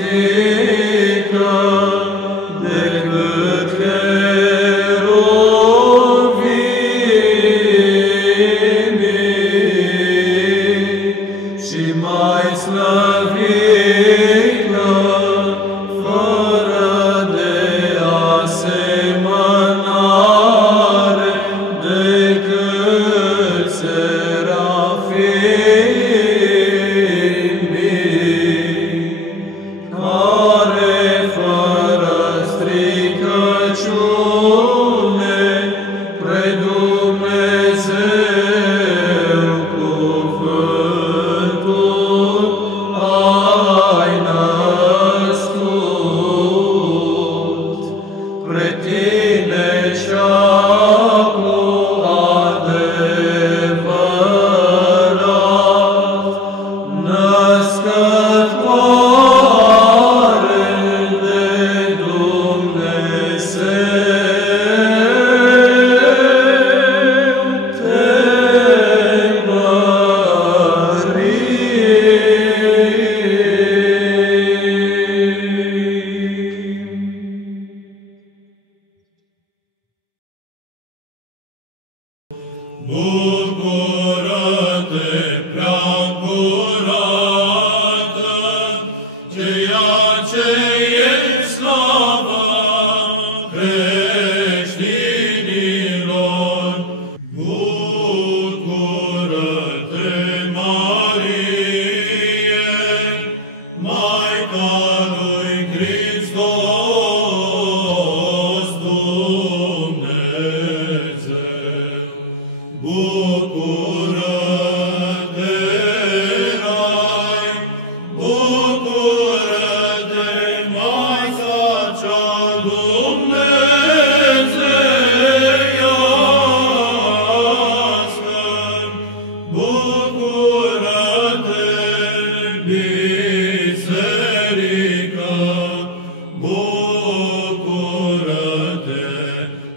ridică decât cheruvimii și mai slăvită, fără de asemănare, decât serafimii, care fără stricăciune pre Dumnezeu cuvântul ai născut. Pre tine cea cu adevărat născătoare de Dumnezeu, te mărim. Bucură-te, prea curată, ceea ce e slava creștinilor. Bucură-te, Marie, Maica lui Hristos Dumnezeu. Bucură-te, Rai, bucură-te, Maica cea dumnezeiască, bucură-te, biserică, bucură-te,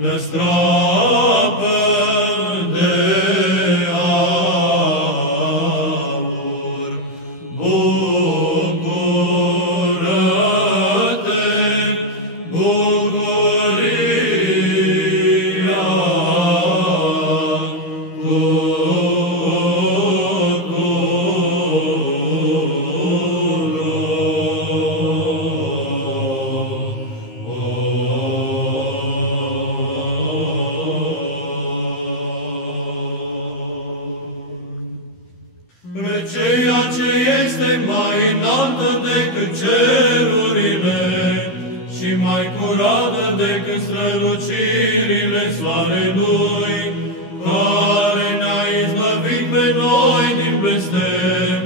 năstrapă de aur. Bucură-te, bucuria Pre ceea ce este mai înaltă decât cerurile și mai curată decât strălucirile soarelui, care ne-a izbăvit pe noi din blestem,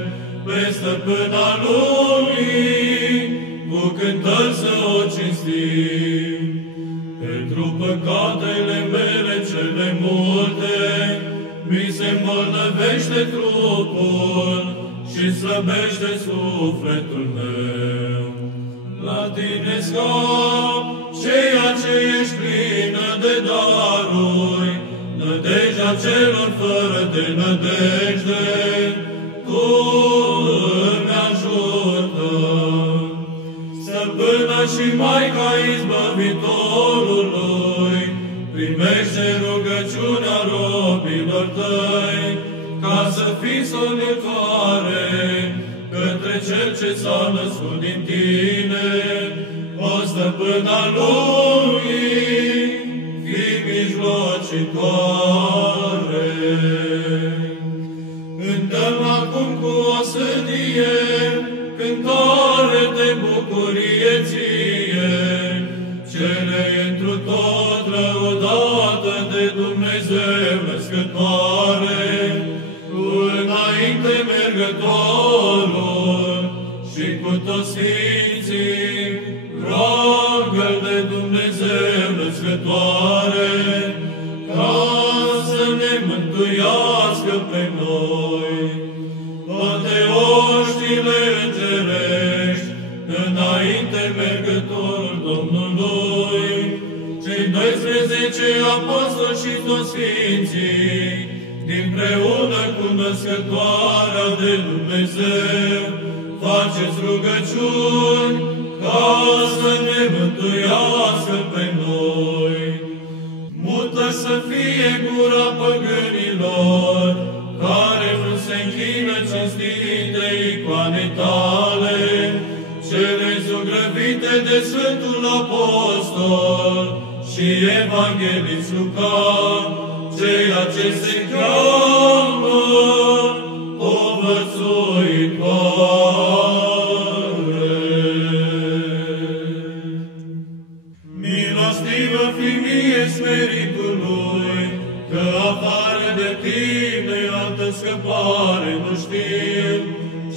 pe stăpâna lumii, cu cântări să o cinstim. Pentru păcatele mele cele multe, mi se îmbolnăvește trupul și slăbește sufletul meu. La tine scap, ceea ce ești plină de daruri, nădejdea celor fără de nădejde, tu îmi ajută. Stăpâna și Maica izbăvitorului, primește rugăciunea robilor tăi, ca să fii solitoare către cel ce s-a născut din tine, o stăpâna lumii, fii mijlocitoare. Cântăm acum cu o sândie, cântare de bucurie ție, cele întru tot lăudată de Dumnezeu născătoare, cu înainte mergătorul și cu toți sfinții, roagă-L de Dumnezeu născătoare, ca să ne mântuiască pe noi. Toate oștile îngerești, înainte mergătorul Domnului, cei 12 apostoli și toți sfinții, dinpreună cu născătoarea de Dumnezeu, faceți rugăciuni ca să ne mântuiască pe noi. Mută să fie gura păgânilor, care vrând se închină cinstite icoane tale, cele zugrăvite de Sfântul Apostol și Evanghelist Luca, ceea ce se cheamă povățuitoare. Milostivă fi mie smeritului, că afară de tine altă scăpare nu știm.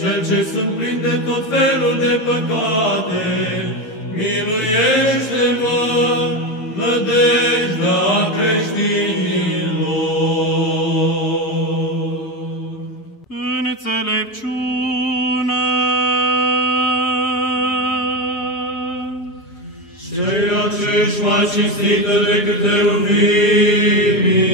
Cel ce sunt plin de tot felul de păcate, miluiește-mă, nădejdea creștinilor. Înțelepciune. Ceea ce-și mai cinstită decât cheruvimii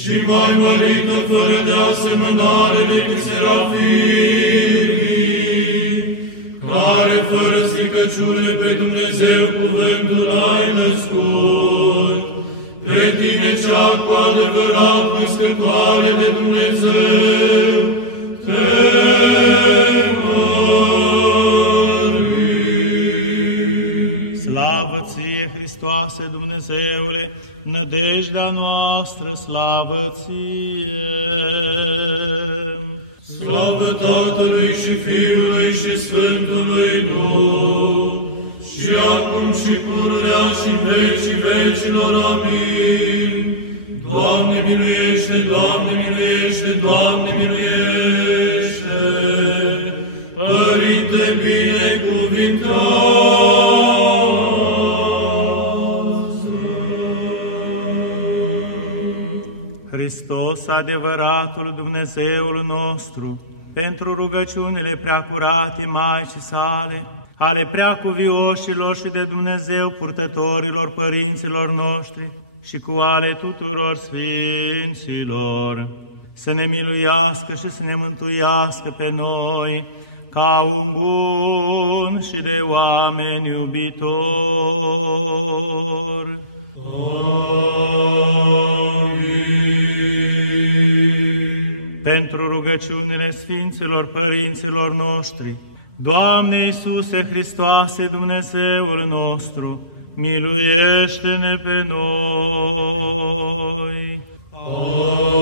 și mai mărită fără de asemănare decât serafimii, care fără stricăciune pe Dumnezeu cuvântul ai născut, pe tine cea cu adevărat născătoare de Dumnezeu, te mărim. Slavă ție, Hristoase Dumnezeule, nădejdea noastră, slavă ție! Slavă Tatălui și Fiului și Sfântului Duh, și acum și pururea și în vecii vecilor. Amin. Doamne miluiește, Doamne miluiește, Doamne miluiește, Părinte binecuvintează. Hristos, adevăratul Dumnezeul nostru, pentru rugăciunile preacurate Maicii sale, ale preacuvioșilor și de Dumnezeu purtătorilor părinților noștri și cu ale tuturor sfinților, să ne miluiască și să ne mântuiască pe noi, ca un bun și de oameni iubitor. Pentru rugăciunile Sfinților Părinților noștri, Doamne Iisuse Hristoase, Dumnezeul nostru, miluiește-ne pe noi! Amin.